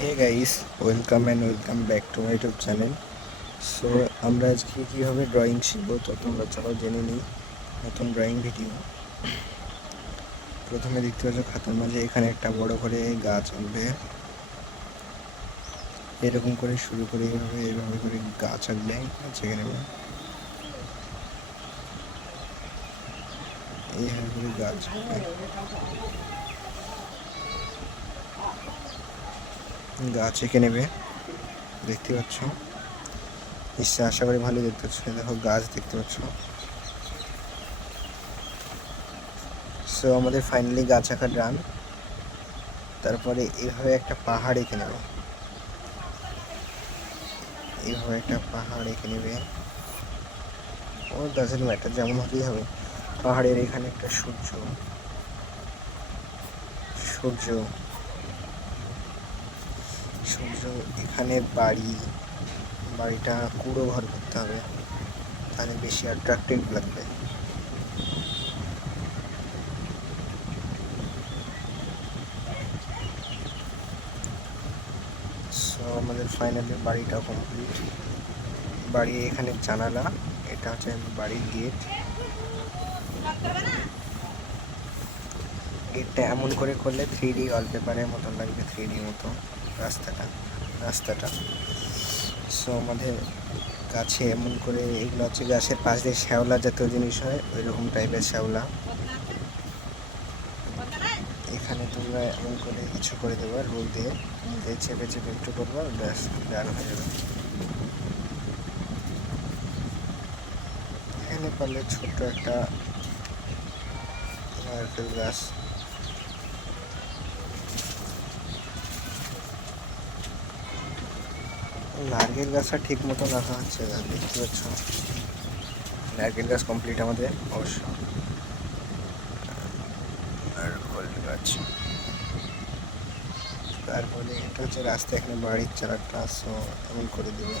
Hey guys welcome and welcome back to my YouTube channel so আমরা আজকে কীভাবে drawing শিখব তো তোমরা চলো জেনে নিই। নতুন ড্রয়িং ভিডিও প্রথমে দেখতে পাচ্ছ খাতার মাঝে এখানে একটা বড় করে গাছ আঁকবে এরকম করে শুরু করে এইভাবে এইভাবে করে গাছ আঁকবে ছেঁকে নেবে এইভাবে করে গাছ গাছ এঁকে নেবে। দেখতে পাচ্ছ। নিশ্চয় আশা করি ভালো দেখতে পাচ্ছ। দেখো গাছ দেখতে পাচ্ছ। সো আমাদের ফাইনালি গাছ আঁকা ডান তারপরে এইভাবে একটা পাহাড় এঁকে নেবে। এইভাবে একটা পাহাড় এঁকে নেবে। ও ডাজেন্ট ম্যাটার যেমন হতেই হবে। পাহাড়ের এখানে একটা সূর্য। সূর্য। সূর্য এখানে বাড়ি, বাড়িটা কুড়ো ঘর করতে হবে। তাহলে বেশি অ্যাট্রাক্টিভ লাগবে। সো আমাদের ফাইনালি বাড়িটা কমপ্লিট বাড়ি এখানে জানালা, এটা হচ্ছে বাড়ির গেট গেটটা এমন করে করলে থ্রি ডি ওয়ালপেপারের মতন লাগবে থ্রি ডি মতো। রাস্তাটা রাস্তাটা। সো আমাদের গাছে এমন করে এগুলো হচ্ছে গাছের পাশ দিয়ে শ্যাওলা জাতীয় জিনিস হয় ওই রকম টাইপের শ্যাওলা। এখানে তোমরা এমন করে কিছু করে দেবো, রোল দিয়ে। চেপে চেপে একটু করব, ব্যাস ডান হয়ে যাবে। এখানে পারলে ছোট্ট একটা নারকেল গাছ নারকেল গাছটা ঠিক মতো রাখা হচ্ছে দেখতে পাচ্ছ? নারকেল গাছ কমপ্লিট আমাদের, অবশ্য। গাছ। তারপরে এটা হচ্ছে রাস্তা, এখানে বাড়ির চারাটা আসো এমন করে দেবে।